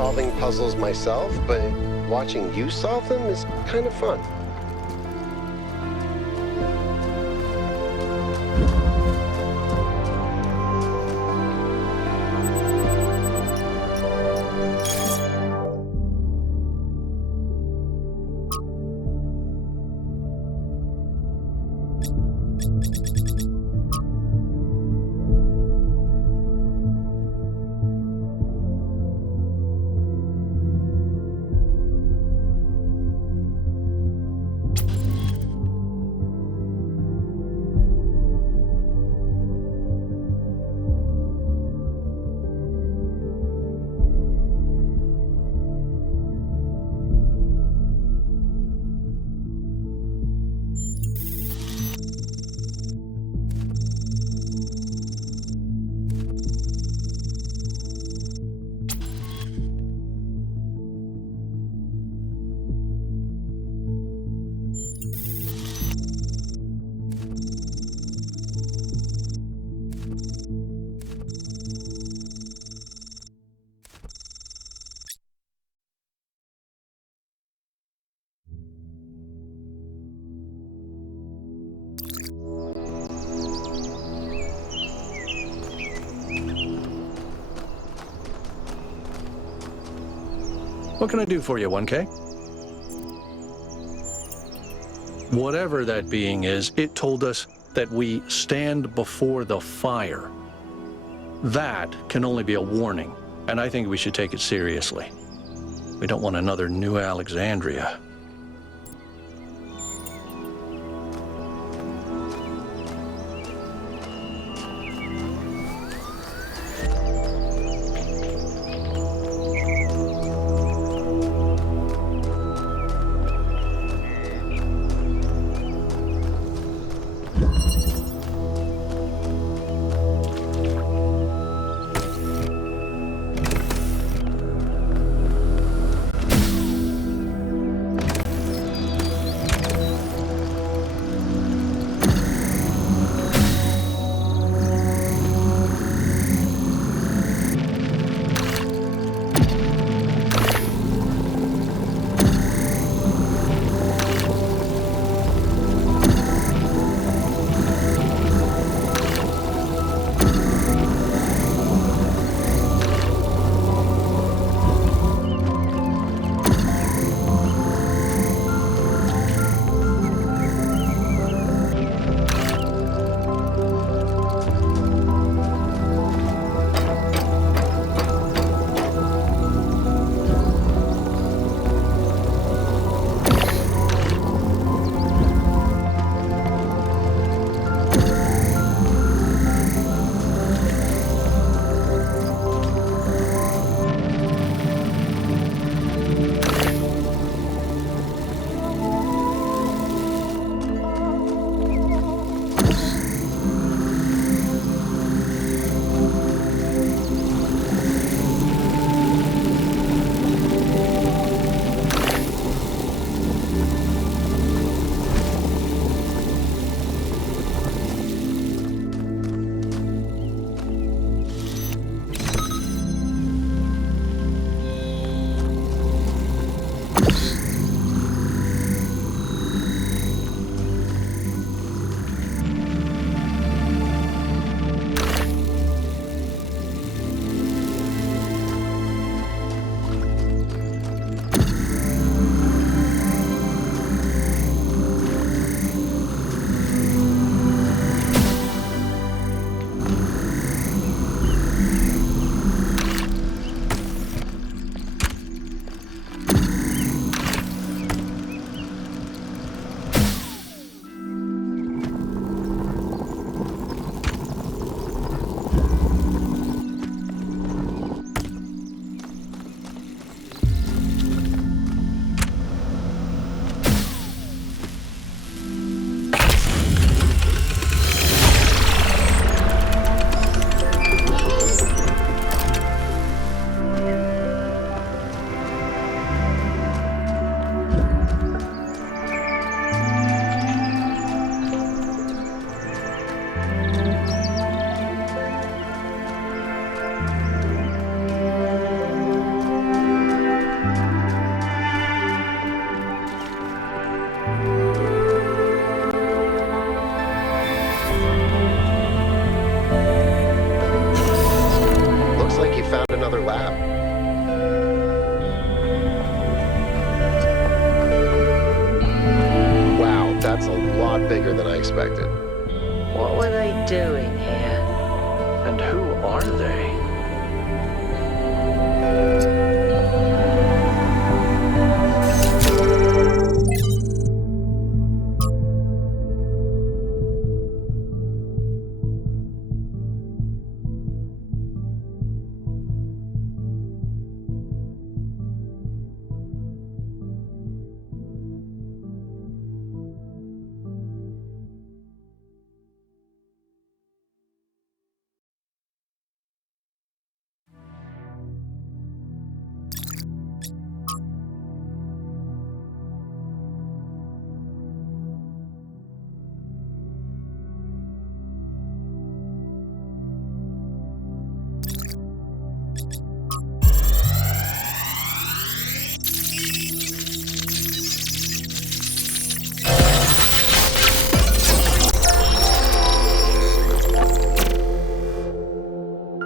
solving puzzles myself, but watching you solve them is kind of fun. What can I do for you, 1K? Whatever that being is, it told us that we stand before the fire. That can only be a warning, and I think we should take it seriously. We don't want another New Alexandria. another lab. Wow, that's a lot bigger than I expected. What were they doing here? And who are they?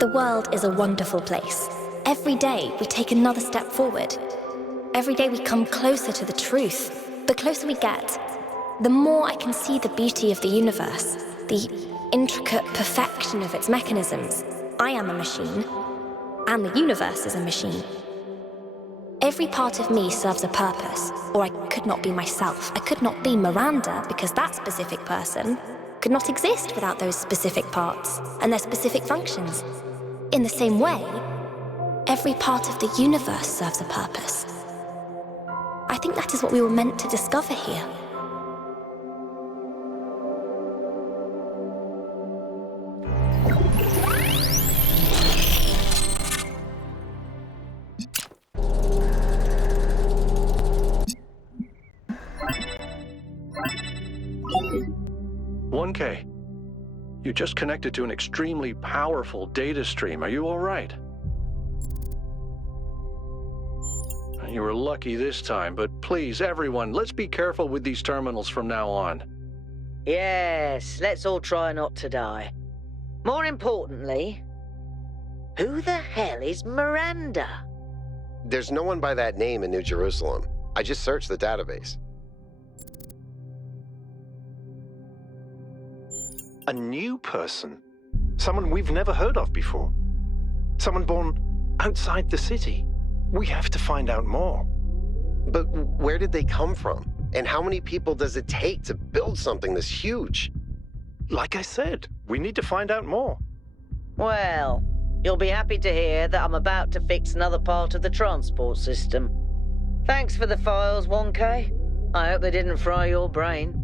The world is a wonderful place. Every day we take another step forward. Every day we come closer to the truth. The closer we get, the more I can see the beauty of the universe, the intricate perfection of its mechanisms. I am a machine, and the universe is a machine. Every part of me serves a purpose, or I could not be myself. I could not be Miranda, because that specific person could not exist without those specific parts and their specific functions. In the same way, every part of the universe serves a purpose. I think that is what we were meant to discover here. "1K, you just connected to an extremely powerful data stream. Are you all right?" You were lucky this time, but please, everyone, let's be careful with these terminals from now on. Yes, let's all try not to die. More importantly, who the hell is Miranda? There's no one by that name in New Jerusalem. I just searched the database. A new person. Someone we've never heard of before. Someone born outside the city. We have to find out more. But where did they come from? And how many people does it take to build something this huge? Like I said, we need to find out more. Well, you'll be happy to hear that I'm about to fix another part of the transport system. Thanks for the files, 1K. I hope they didn't fry your brain.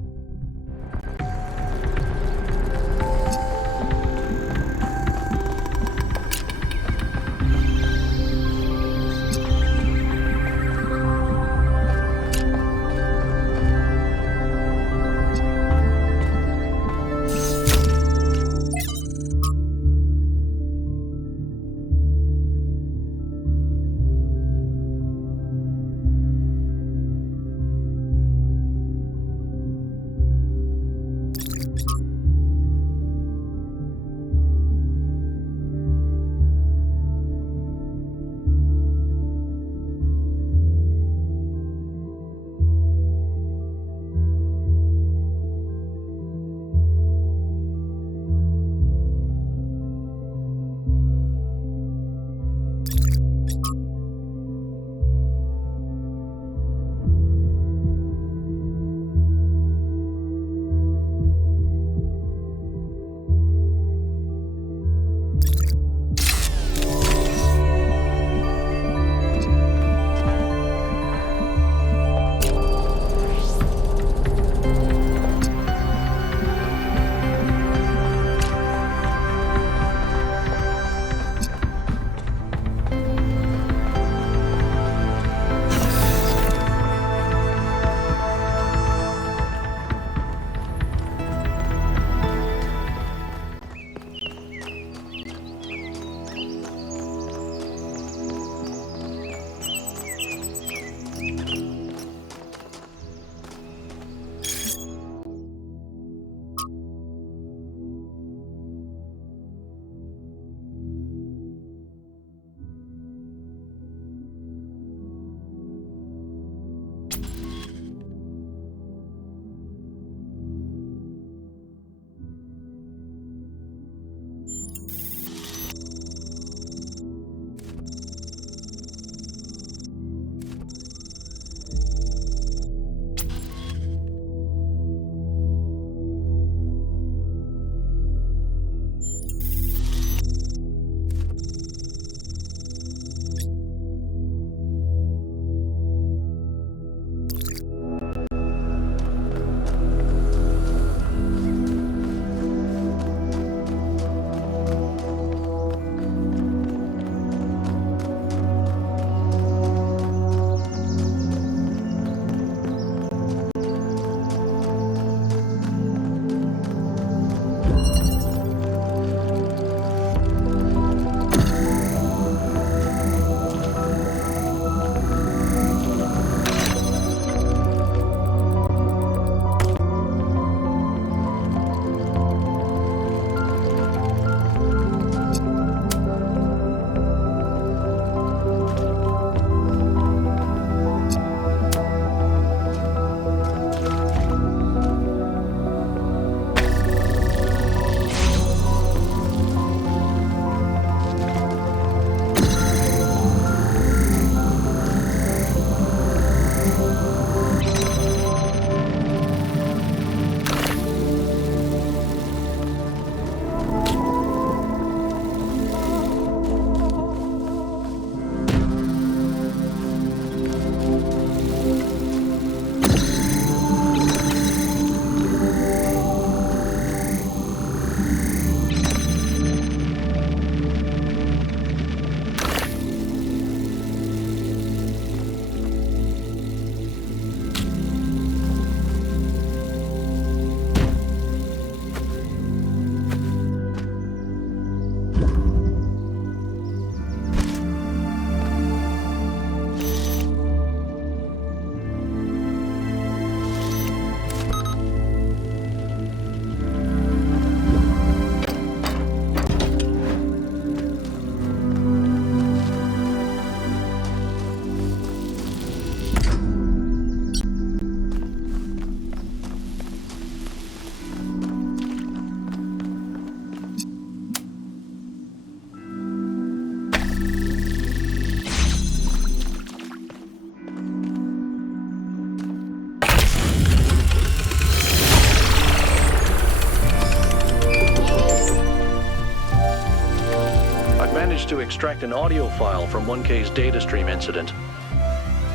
managed to extract an audio file from 1K's datastream incident.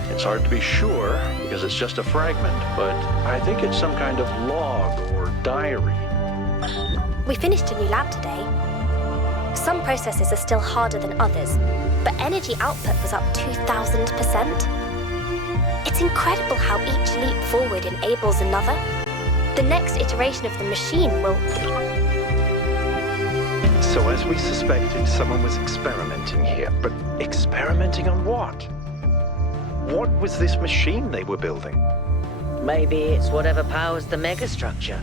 It's hard to be sure because it's just a fragment, but I think it's some kind of log or diary. We finished a new lab today. Some processes are still harder than others, but energy output was up 2,000%. It's incredible how each leap forward enables another. The next iteration of the machine will... So as we suspected, someone was experimenting here. But experimenting on what? What was this machine they were building? Maybe it's whatever powers the megastructure.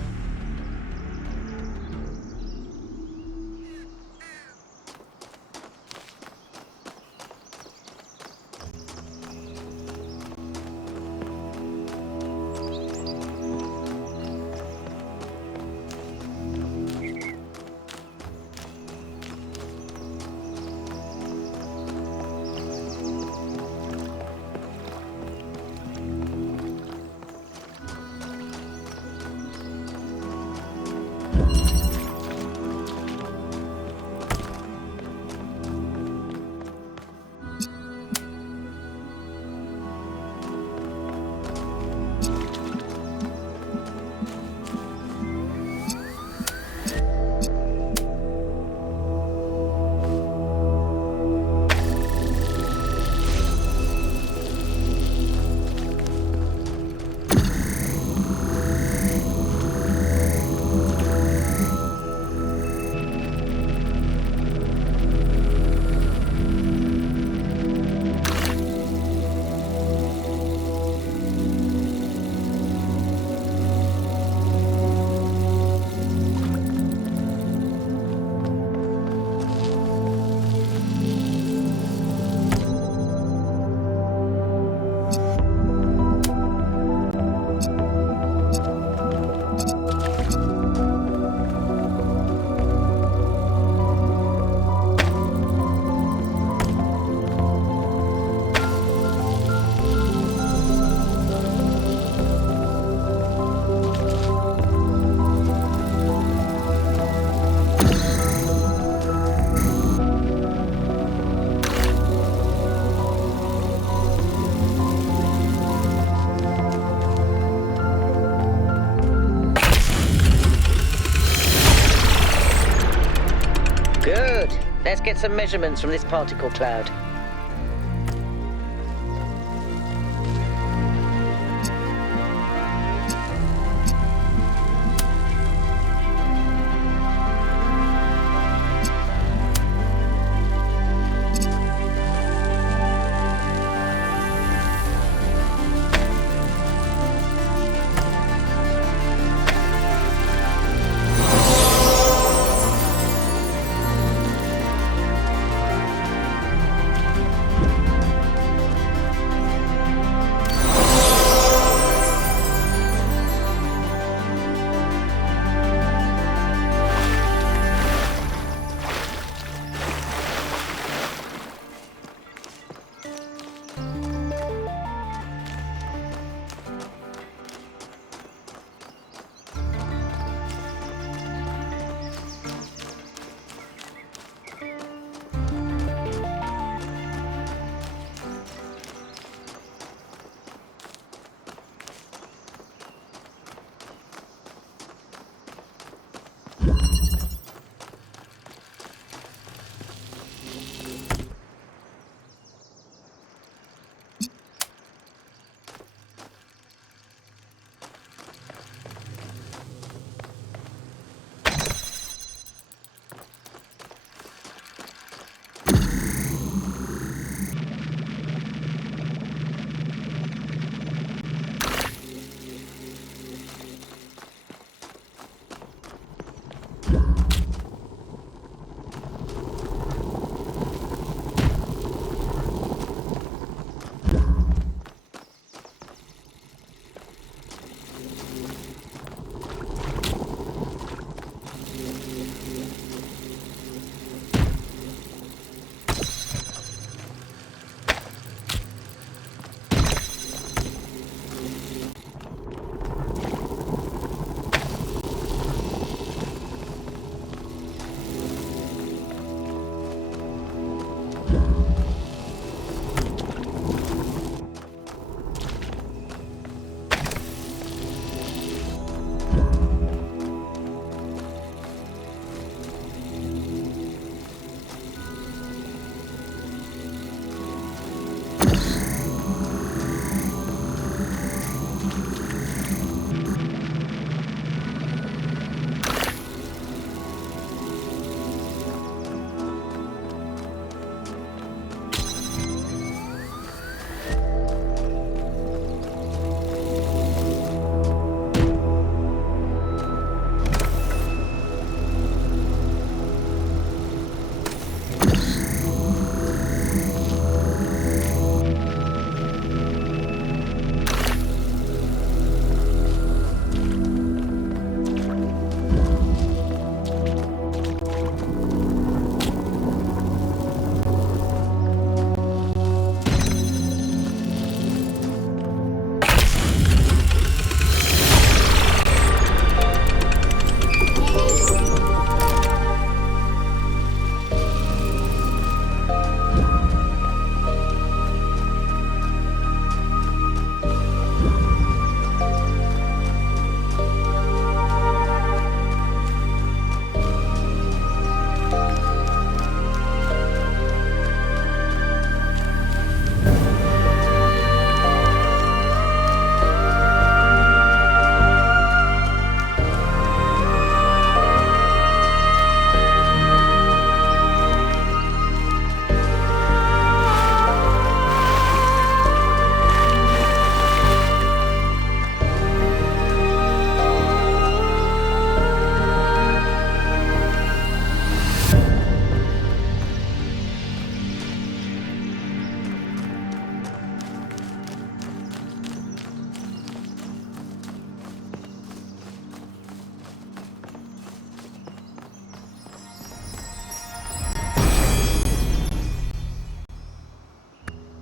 Let's get some measurements from this particle cloud.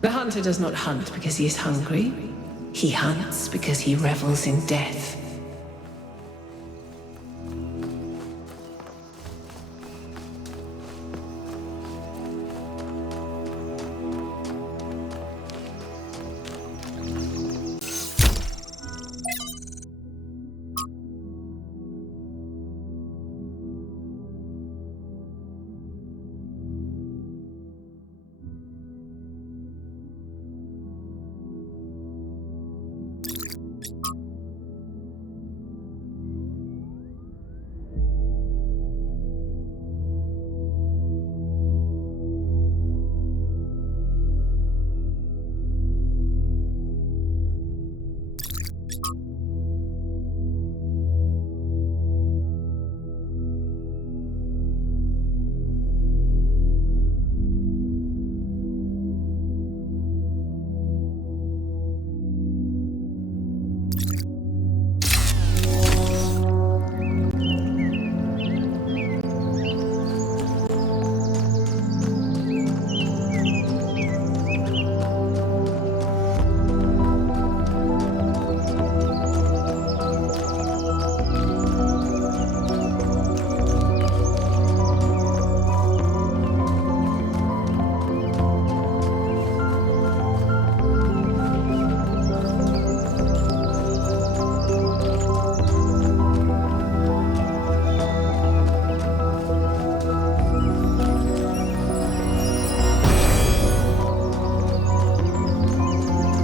The hunter does not hunt because he is hungry. He hunts because he revels in death.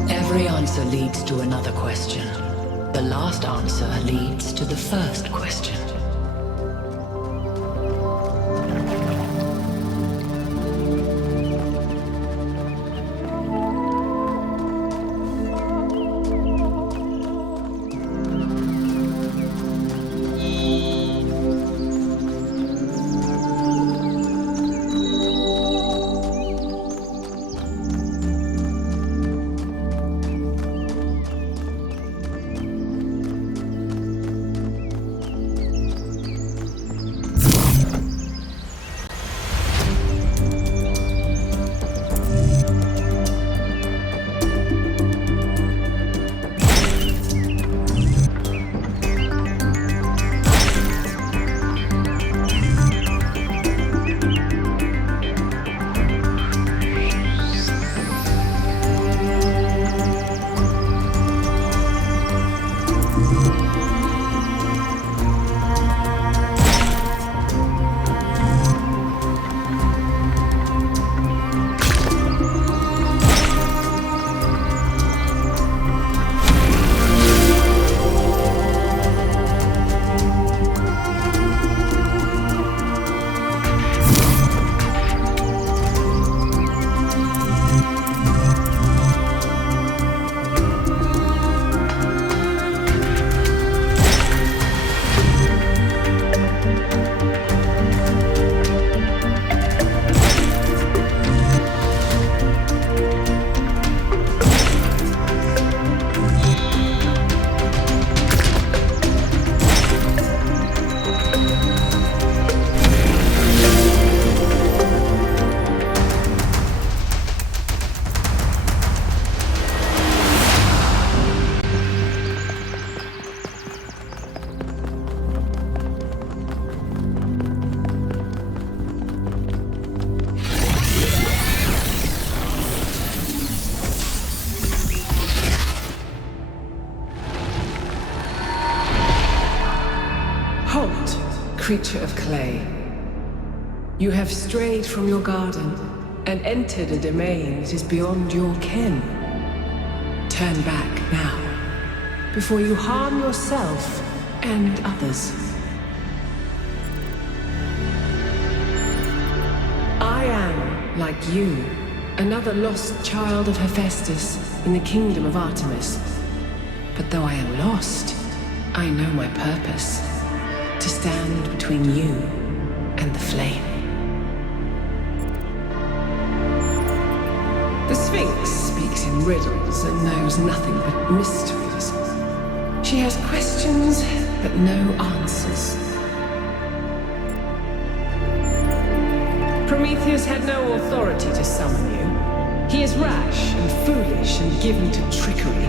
Every answer leads to another question. The last answer leads to the first question. creature of clay. You have strayed from your garden and entered a domain that is beyond your ken. Turn back now, before you harm yourself and others. I am, like you, another lost child of Hephaestus in the kingdom of Artemis. But though I am lost, I know my purpose. To stand between you and the flame. The Sphinx speaks in riddles and knows nothing but mysteries. She has questions, but no answers. Prometheus had no authority to summon you. He is rash and foolish and given to trickery.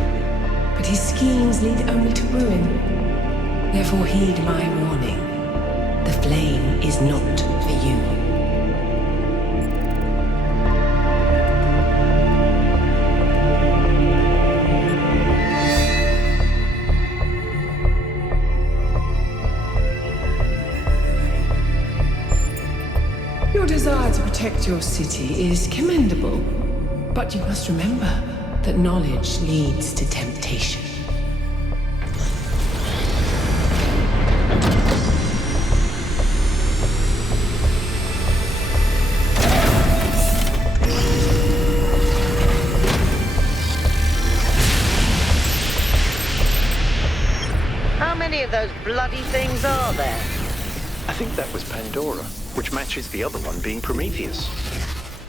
But his schemes lead only to ruin. Therefore heed my warning. The flame is not for you. Your desire to protect your city is commendable, but you must remember that knowledge leads to temptation. How many of those bloody things are there? I think that was Pandora, which matches the other one being Prometheus.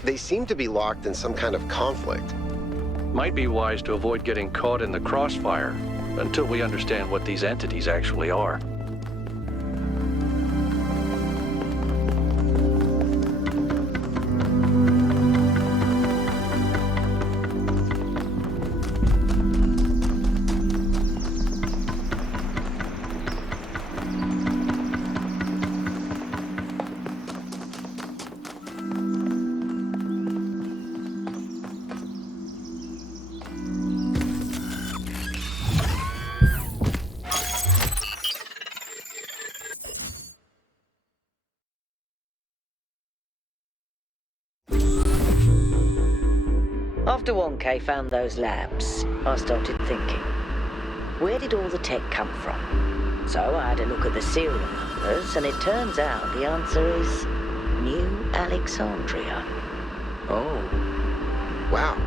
They seem to be locked in some kind of conflict. Might be wise to avoid getting caught in the crossfire until we understand what these entities actually are. After 1K found those labs, I started thinking, where did all the tech come from? So I had a look at the serial numbers, and it turns out the answer is New Alexandria. Oh. Wow,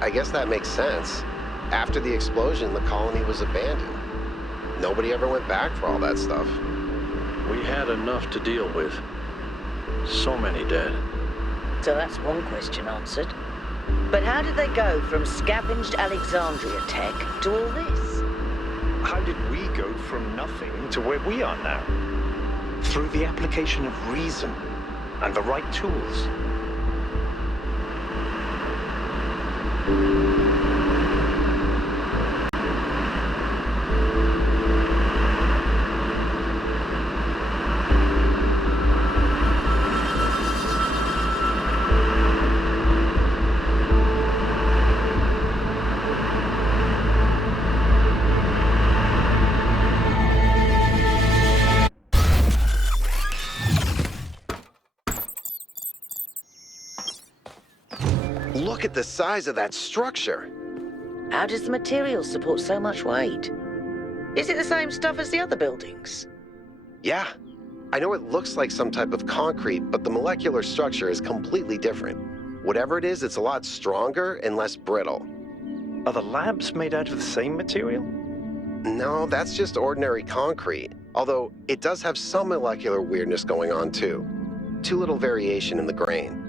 I guess that makes sense. After the explosion, the colony was abandoned. Nobody ever went back for all that stuff. We had enough to deal with. So many dead. So that's one question answered. But how did they go from scavenged Alexandria tech to all this? How did we go from nothing to where we are now? Through the application of reason and the right tools. Look at the size of that structure. How does the material support so much weight? Is it the same stuff as the other buildings? Yeah, I know it looks like some type of concrete, but the molecular structure is completely different. Whatever it is, it's a lot stronger and less brittle. Are the labs made out of the same material? No, that's just ordinary concrete. Although it does have some molecular weirdness going on too. Too little variation in the grain.